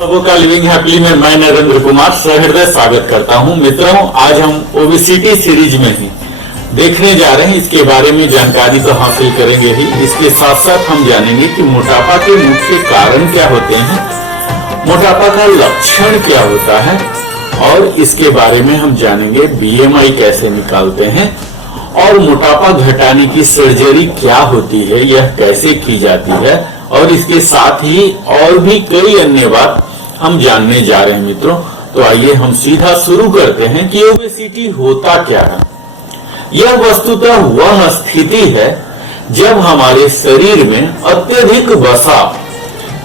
लोगों का living happily में मैं नरेंद्र कुमार सहृदय स्वागत करता हूं। मित्रों, आज हम ओबेसिटी सीरीज में ही देखने जा रहे हैं। इसके बारे में जानकारी तो हासिल करेंगे ही, इसके साथ साथ हम जानेंगे कि मोटापा के मुख्य कारण क्या होते हैं, मोटापा का लक्षण क्या होता है और इसके बारे में हम जानेंगे बीएमआई कैसे निकालते हैं और मोटापा घटाने की सर्जरी क्या होती है, यह कैसे की जाती है और इसके साथ ही और भी कई अन्य बात हम जानने जा रहे हैं। मित्रों, तो आइए हम सीधा शुरू करते हैं कि ओबेसिटी होता क्या है। यह वस्तुतः वह स्थिति है जब हमारे शरीर में अत्यधिक वसा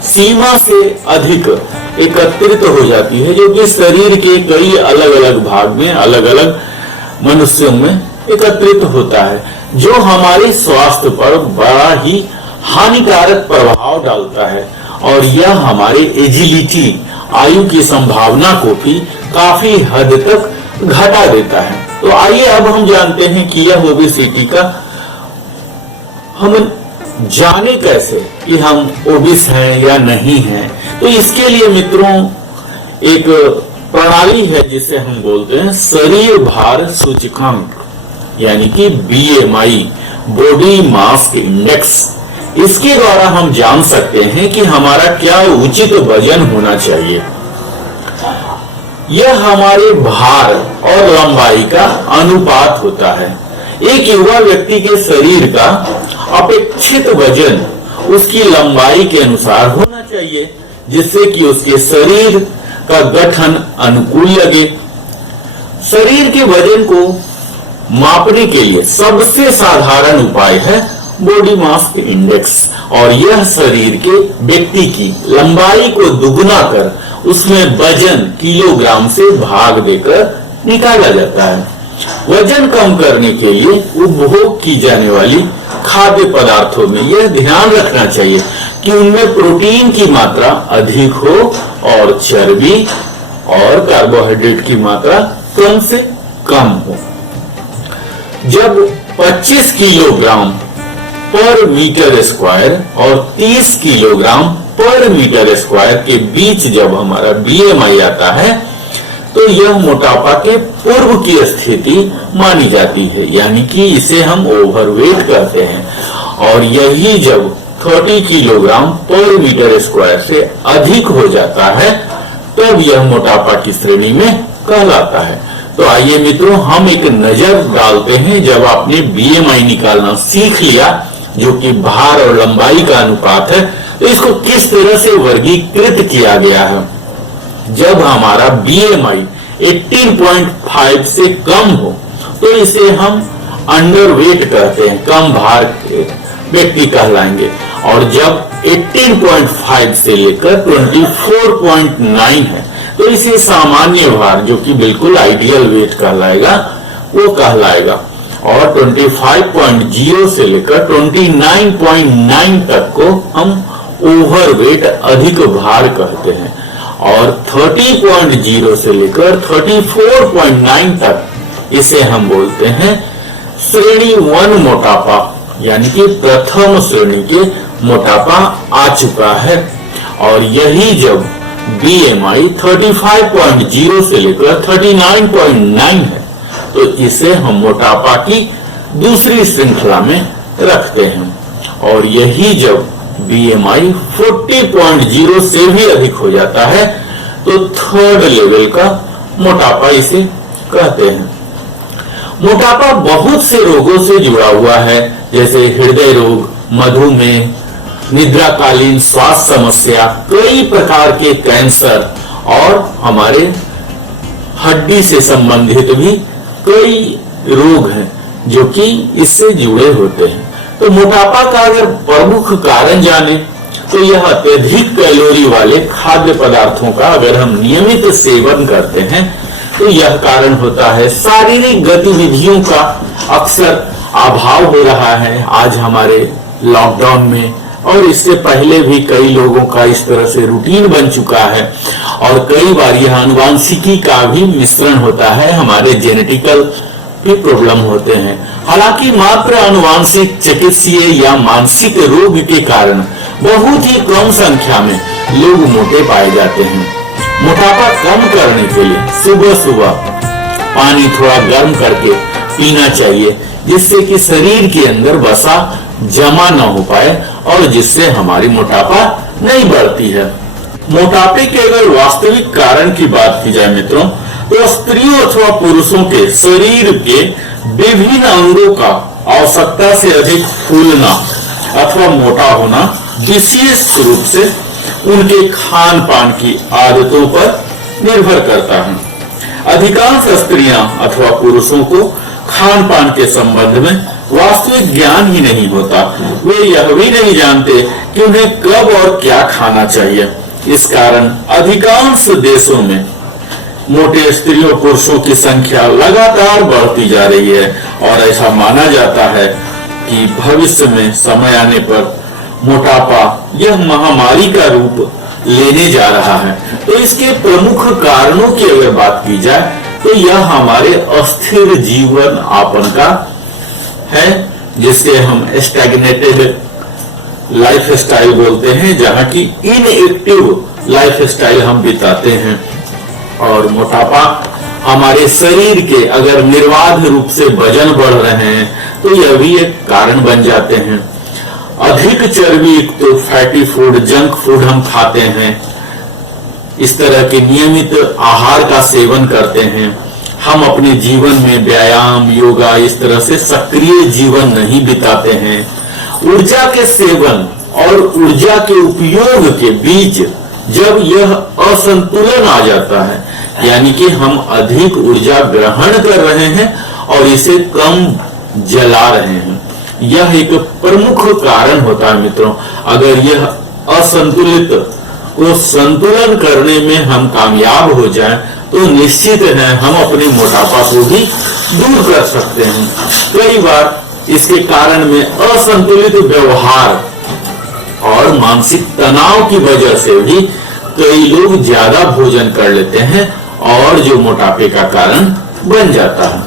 सीमा से अधिक एकत्रित हो जाती है, जो कि शरीर के कई अलग अलग भाग में अलग अलग मनुष्यों में एकत्रित होता है, जो हमारे स्वास्थ्य पर बड़ा ही हानिकारक प्रभाव डालता है और यह हमारे एजिलिटी आयु की संभावना को भी काफी हद तक घटा देता है। तो आइए अब हम जानते हैं कि यह ओबेसिटी का हम जाने कैसे कि हम ओबिस हैं या नहीं हैं। तो इसके लिए मित्रों एक प्रणाली है जिसे हम बोलते हैं शरीर भार सूचकांक, यानी कि बीएमआई, बॉडी मास इंडेक्स। इसके द्वारा हम जान सकते हैं कि हमारा क्या उचित वजन होना चाहिए। यह हमारे भार और लंबाई का अनुपात होता है। एक युवा व्यक्ति के शरीर का अपेक्षित वजन उसकी लंबाई के अनुसार होना चाहिए, जिससे कि उसके शरीर का गठन अनुकूल लगे। शरीर के वजन को मापने के लिए सबसे साधारण उपाय है बॉडी मास इंडेक्स, और यह शरीर के व्यक्ति की लंबाई को दुगुना कर उसमें वजन किलोग्राम से भाग देकर निकाला जाता है। वजन कम करने के लिए उपभोग की जाने वाली खाद्य पदार्थों में यह ध्यान रखना चाहिए कि उनमें प्रोटीन की मात्रा अधिक हो और चर्बी और कार्बोहाइड्रेट की मात्रा कम से कम हो। जब 25 किलोग्राम पर मीटर स्क्वायर और 30 किलोग्राम पर मीटर स्क्वायर के बीच जब हमारा बीएमआई आता है, तो यह मोटापा के पूर्व की स्थिति मानी जाती है, यानी कि इसे हम ओवरवेट कहते हैं। और यही जब 30 किलोग्राम पर मीटर स्क्वायर से अधिक हो जाता है, तब यह मोटापा की श्रेणी में कहलाता है। तो आइए मित्रों, हम एक नजर डालते हैं। जब आपने बीएमआई निकालना सीख लिया, जो कि भार और लंबाई का अनुपात है, तो इसको किस तरह से वर्गीकृत किया गया है। जब हमारा बीएमआई 18.5 से कम हो तो इसे हम अंडरवेट कहते हैं, कम भार के व्यक्ति कहलाएंगे। और जब 18.5 से लेकर 24.9 है तो इसे सामान्य भार, जो कि बिल्कुल आइडियल वेट कहलाएगा, वो कहलाएगा। और 25.0 से लेकर 29.9 तक को हम ओवरवेट, अधिक भार कहते हैं। और 30.0 से लेकर 34.9 तक इसे हम बोलते हैं श्रेणी 1 मोटापा, यानी कि प्रथम श्रेणी के मोटापा आ चुका है। और यही जब बीएमआई 35.0 से लेकर 39.9 है, तो इसे हम मोटापा की दूसरी श्रृंखला में रखते हैं। और यही जब बीएमआई 40.0 से भी अधिक हो जाता है, तो थर्ड लेवल का मोटापा इसे कहते हैं। मोटापा बहुत से रोगों से जुड़ा हुआ है, जैसे हृदय रोग, मधुमेह, निद्राकालीन श्वास समस्या, कई प्रकार के कैंसर और हमारे हड्डी से संबंधित भी कई रोग हैं जो कि इससे जुड़े होते हैं। तो मोटापा का अगर प्रमुख कारण जाने तो यह अत्यधिक कैलोरी वाले खाद्य पदार्थों का अगर हम नियमित सेवन करते हैं, तो यह कारण होता है। शारीरिक गतिविधियों का अक्सर अभाव हो रहा है आज हमारे लॉकडाउन में, और इससे पहले भी कई लोगों का इस तरह से रूटीन बन चुका है। और कई बार यह आनुवांशिकी का भी मिश्रण होता है, हमारे जेनेटिकल भी प्रॉब्लम होते हैं। हालांकि मात्र आनुवांशिक, चिकित्सीय या मानसिक रोग के कारण बहुत ही कम संख्या में लोग मोटे पाए जाते हैं। मोटापा कम करने के लिए सुबह सुबह पानी थोड़ा गर्म करके पीना चाहिए, जिससे कि शरीर के अंदर वसा जमा न हो पाए और जिससे हमारी मोटापा नहीं बढ़ती है। मोटापे के अगर वास्तविक कारण की बात की जाए मित्रों, तो स्त्रियों अथवा पुरुषों के शरीर के विभिन्न अंगों का आवश्यकता से अधिक फूलना अथवा मोटा होना विशेष रूप से उनके खान पान की आदतों पर निर्भर करता है। अधिकांश स्त्रियां अथवा पुरुषों को खान पान के संबंध में वास्तविक ज्ञान ही नहीं होता। वे यह भी नहीं जानते कि उन्हें कब और क्या खाना चाहिए। इस कारण अधिकांश देशों में मोटे स्त्रियों पुरुषों की संख्या लगातार बढ़ती जा रही है और ऐसा माना जाता है कि भविष्य में समय आने पर मोटापा यह महामारी का रूप लेने जा रहा है। तो इसके प्रमुख कारणों की अगर बात की जाए तो यह हमारे अस्थिर जीवन यापन का है, जिसके हम स्टैग्नेटेड लाइफ स्टाइल बोलते हैं, जहां की इनएक्टिव लाइफ स्टाइल हम बिताते हैं। और मोटापा हमारे शरीर के अगर निर्बाध रूप से वजन बढ़ रहे हैं तो यह भी एक कारण बन जाते हैं। अधिक चर्बी युक्त तो फैटी फूड, जंक फूड हम खाते हैं, इस तरह के नियमित आहार का सेवन करते हैं। हम अपने जीवन में व्यायाम, योगा, इस तरह से सक्रिय जीवन नहीं बिताते हैं। ऊर्जा के सेवन और ऊर्जा के उपयोग के बीच जब यह असंतुलन आ जाता है, यानी कि हम अधिक ऊर्जा ग्रहण कर रहे हैं और इसे कम जला रहे हैं, यह एक प्रमुख कारण होता है मित्रों। अगर यह असंतुलित को संतुलन करने में हम कामयाब हो जाएं, तो निश्चित है हम अपने मोटापा को भी दूर कर सकते हैं। कई बार इसके कारण में असंतुलित व्यवहार और मानसिक तनाव की वजह से भी कई लोग ज्यादा भोजन कर लेते हैं और जो मोटापे का कारण बन जाता है।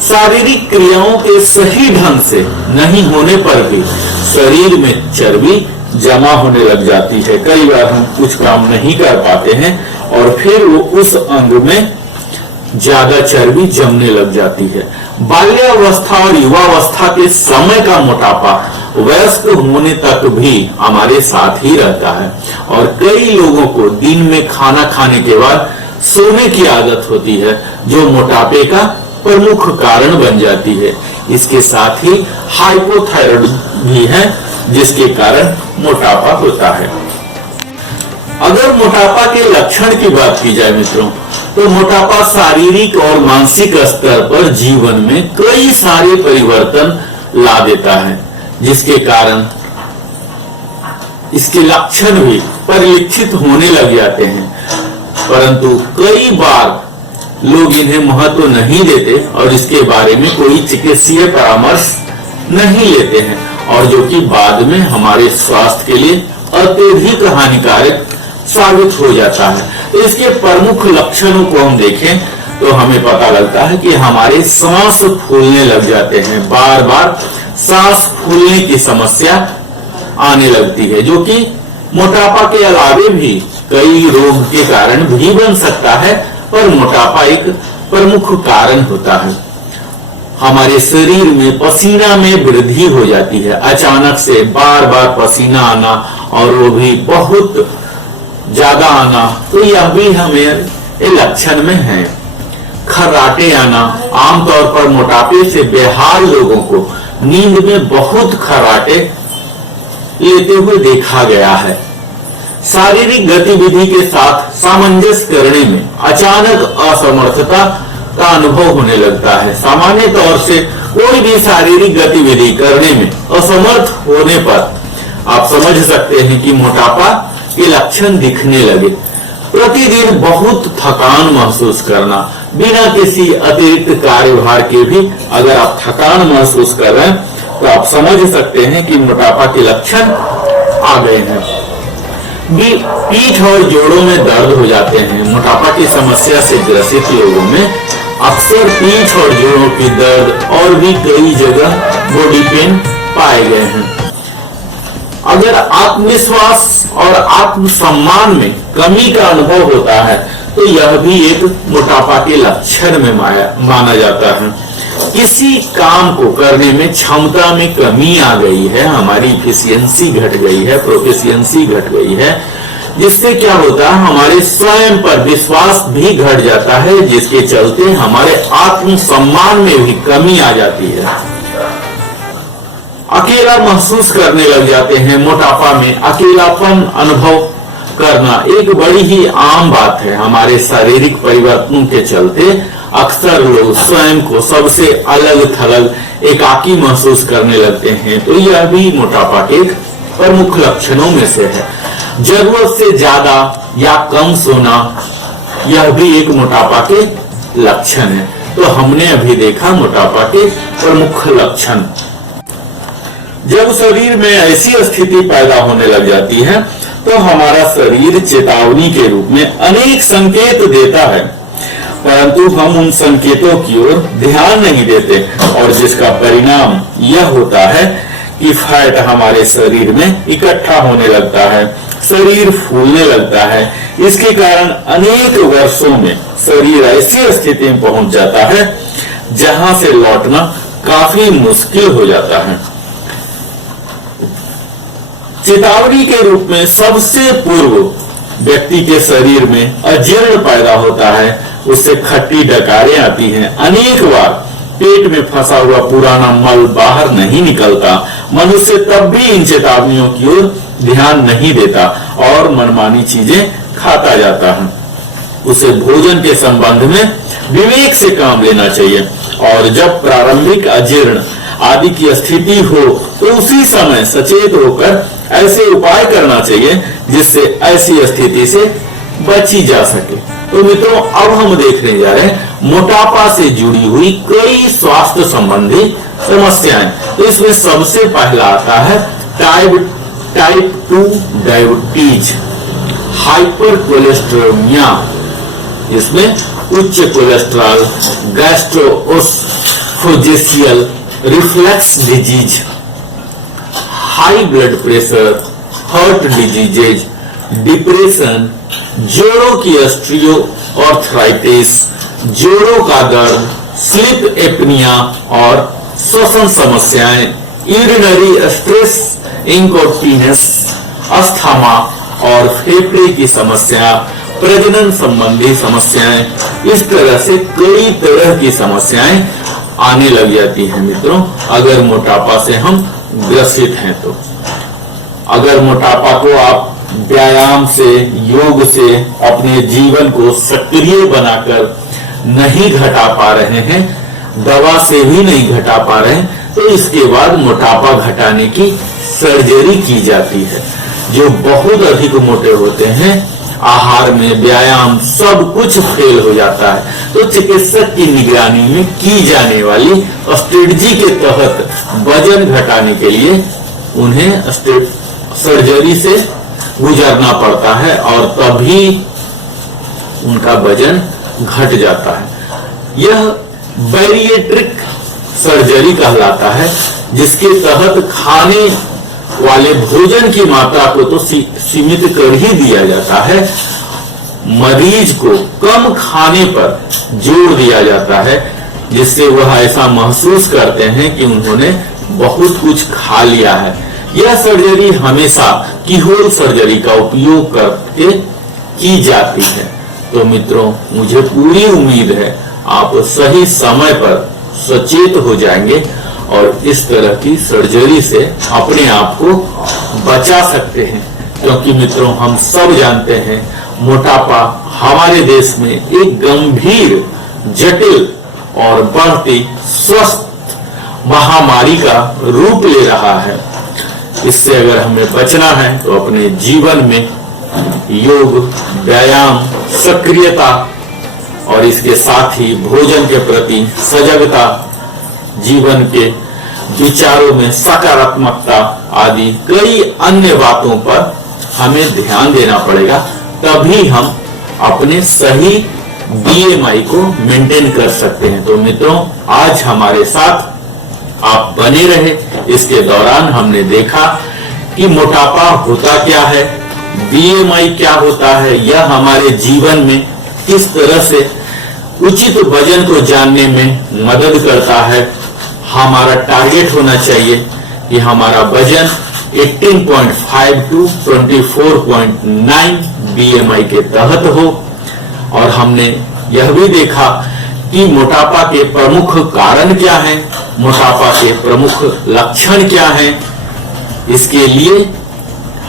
शारीरिक क्रियाओं के सही ढंग से नहीं होने पर भी शरीर में चर्बी जमा होने लग जाती है। कई बार हम कुछ काम नहीं कर पाते हैं और फिर वो उस अंग में ज्यादा चर्बी जमने लग जाती है। बाल्यावस्था और युवावस्था के समय का मोटापा वयस्क होने तक भी हमारे साथ ही रहता है और कई लोगों को दिन में खाना खाने के बाद सोने की आदत होती है, जो मोटापे का प्रमुख कारण बन जाती है। इसके साथ ही हाइपोथायराइड भी है, जिसके कारण मोटापा होता है। अगर मोटापा के लक्षण की बात की जाए मित्रों, तो मोटापा शारीरिक और मानसिक स्तर पर जीवन में कई सारे परिवर्तन ला देता है, जिसके कारण इसके लक्षण भी परिलक्षित होने लग जाते हैं। परंतु कई बार लोग इन्हें महत्व नहीं देते और इसके बारे में कोई चिकित्सीय परामर्श नहीं लेते हैं, और जो कि बाद में हमारे स्वास्थ्य के लिए अत्यधिक हानिकारक साबित हो जाता है। तो इसके प्रमुख लक्षणों को हम देखें तो हमें पता लगता है कि हमारे सांस फूलने लग जाते हैं, बार बार सांस फूलने की समस्या आने लगती है, जो कि मोटापा के अलावे भी कई रोग के कारण भी बन सकता है, पर मोटापा एक प्रमुख कारण होता है। हमारे शरीर में पसीना में वृद्धि हो जाती है, अचानक से बार बार पसीना आना और वो भी बहुत ज्यादा आना, तो यह भी हमें लक्षण में है। खर्राटे आना, आमतौर पर मोटापे से बेहाल लोगों को नींद में बहुत खर्राटे लेते हुए देखा गया है। शारीरिक गतिविधि के साथ सामंजस्य करने में अचानक असमर्थता का अनुभव होने लगता है। सामान्य तौर से कोई भी शारीरिक गतिविधि करने में असमर्थ होने पर आप समझ सकते हैं कि मोटापा के लक्षण दिखने लगे। प्रतिदिन बहुत थकान महसूस करना, बिना किसी अतिरिक्त कार्यभार के भी अगर आप थकान महसूस कर रहे हैं तो आप समझ सकते हैं कि मोटापा के लक्षण आ गए हैं। पीठ और जोड़ों में दर्द हो जाते हैं। मोटापा की समस्या से ग्रसित लोगों में अक्सर पीठ और जोड़ों की दर्द और भी कई जगह बॉडी पेन पाए गए हैं। अगर आत्मविश्वास और आत्मसम्मान में कमी का अनुभव होता है तो यह भी एक मोटापा के लक्षण में माना जाता है। किसी काम को करने में क्षमता में कमी आ गई है, हमारी इफिशियंसी घट गई है, प्रोफिशियंसी घट गई है, जिससे क्या होता है हमारे स्वयं पर विश्वास भी घट जाता है, जिसके चलते हमारे आत्मसम्मान में भी कमी आ जाती है। अकेला महसूस करने लग जाते हैं। मोटापा में अकेलापन अनुभव करना एक बड़ी ही आम बात है। हमारे शारीरिक परिवर्तनों के चलते अक्सर लोग स्वयं को सबसे अलग थलग एकाकी महसूस करने लगते हैं, तो यह भी मोटापा के प्रमुख लक्षणों में से है। जरूरत से ज्यादा या कम सोना, यह भी एक मोटापा के लक्षण है। तो हमने अभी देखा मोटापा के प्रमुख लक्षण। जब शरीर में ऐसी स्थिति पैदा होने लग जाती है तो हमारा शरीर चेतावनी के रूप में अनेक संकेत देता है, परंतु हम उन संकेतों की ओर ध्यान नहीं देते और जिसका परिणाम यह होता है कि फैट हमारे शरीर में इकट्ठा होने लगता है, शरीर फूलने लगता है। इसके कारण अनेक वर्षों में शरीर ऐसी स्थिति में पहुंच जाता है जहां से लौटना काफी मुश्किल हो जाता है। चेतावनी के रूप में सबसे पूर्व व्यक्ति के शरीर में अजीर्ण पैदा होता है, उससे खट्टी डकारें आती हैं। अनेक बार पेट में फंसा हुआ पुराना मल बाहर नहीं निकलता। मनुष्य तब भी इन चेतावनियों की ओर ध्यान नहीं देता और मनमानी चीजें खाता जाता है। उसे भोजन के संबंध में विवेक से काम लेना चाहिए और जब प्रारंभिक अजीर्ण आदि की स्थिति हो तो उसी समय सचेत होकर ऐसे उपाय करना चाहिए जिससे ऐसी स्थिति से बची जा सके। तो मित्रों, अब हम देखने जा रहे हैं मोटापा से जुड़ी हुई कई स्वास्थ्य संबंधी समस्याएं। तो इसमें सबसे पहला आता है टाइप 2 डायबिटीज, हाइपर कोलेस्ट्रोमिया। इसमें उच्च cholesterol, gastro-oesophageal reflux disease, high blood pressure, heart diseases, depression, जोड़ों की ऑस्टियोआर्थराइटिस, जोड़ों का दर्द, स्लीप एपनिया और श्वसन समस्याएं, यूरिनरी स्ट्रेस इनकॉन्टिनेंस, अस्थमा और फेफड़े की समस्या, प्रजनन संबंधी समस्याएं, इस तरह से कई तरह की समस्याएं आने लग जाती हैं। मित्रों, अगर मोटापा से हम ग्रसित हैं तो अगर मोटापा को आप व्यायाम से, योग से अपने जीवन को सक्रिय बनाकर नहीं घटा पा रहे हैं, दवा से भी नहीं घटा पा रहे हैं, तो इसके बाद मोटापा घटाने की सर्जरी की जाती है। जो बहुत अधिक मोटे होते हैं, आहार में, व्यायाम, सब कुछ फेल हो जाता है, तो चिकित्सक की निगरानी में की जाने वाली स्ट्रेटजी के तहत वजन घटाने के लिए उन्हें सर्जरी से गुजरना पड़ता है और तभी उनका वजन घट जाता है। यह बैरिएट्रिक सर्जरी कहलाता है, जिसके तहत खाने वाले भोजन की मात्रा को तो सीमित कर ही दिया जाता है, मरीज को कम खाने पर जोर दिया जाता है, जिससे वह ऐसा महसूस करते हैं कि उन्होंने बहुत कुछ खा लिया है। यह सर्जरी हमेशा कीहोल सर्जरी का उपयोग करके की जाती है। तो मित्रों, मुझे पूरी उम्मीद है आप सही समय पर सचेत हो जाएंगे और इस तरह की सर्जरी से अपने आप को बचा सकते हैं, क्योंकि मित्रों, हम सब जानते हैं मोटापा हमारे देश में एक गंभीर, जटिल और बढ़ती स्वस्थ महामारी का रूप ले रहा है। इससे अगर हमें बचना है तो अपने जीवन में योग, व्यायाम, सक्रियता और इसके साथ ही भोजन के प्रति सजगता, जीवन के विचारों में सकारात्मकता आदि कई अन्य बातों पर हमें ध्यान देना पड़ेगा, तभी हम अपने सही BMI को मेंटेन कर सकते हैं। तो मित्रों, आज हमारे साथ आप बने रहे। इसके दौरान हमने देखा कि मोटापा होता क्या है, बीएमआई क्या होता है, यह हमारे जीवन में किस तरह से उचित वजन को जानने में मदद करता है। हमारा टारगेट होना चाहिए कि हमारा वजन 18.5 to 24.9 बीएमआई के तहत हो। और हमने यह भी देखा कि मोटापा के प्रमुख कारण क्या हैं, मोटापा के प्रमुख लक्षण क्या हैं। इसके लिए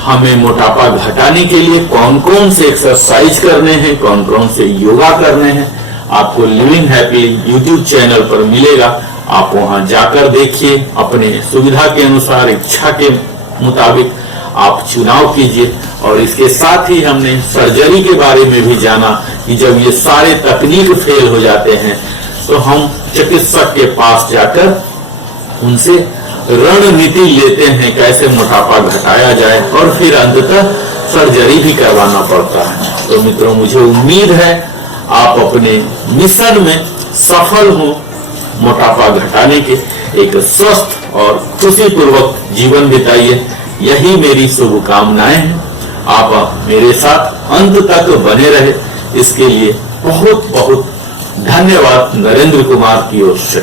हमें मोटापा घटाने के लिए कौन कौन से एक्सरसाइज करने हैं, कौन कौन से योगा करने हैं, आपको लिविंग हैप्पीली यूट्यूब चैनल पर मिलेगा। आप वहां जाकर देखिए, अपने सुविधा के अनुसार, इच्छा के मुताबिक आप चुनाव कीजिए। और इसके साथ ही हमने सर्जरी के बारे में भी जाना कि जब ये सारे तकनीक फेल हो जाते हैं तो हम चिकित्सक के पास जाकर उनसे रणनीति लेते हैं कैसे मोटापा घटाया जाए, और फिर अंततः सर्जरी भी करवाना पड़ता है। तो मित्रों, मुझे उम्मीद है आप अपने मिशन में सफल हो, मोटापा घटाने के एक स्वस्थ और खुशीपूर्वक जीवन बिताइए, यही मेरी शुभकामनाएं हैं। आप मेरे साथ अंत तक बने रहे, इसके लिए बहुत बहुत धन्यवाद नरेंद्र कुमार की ओर से।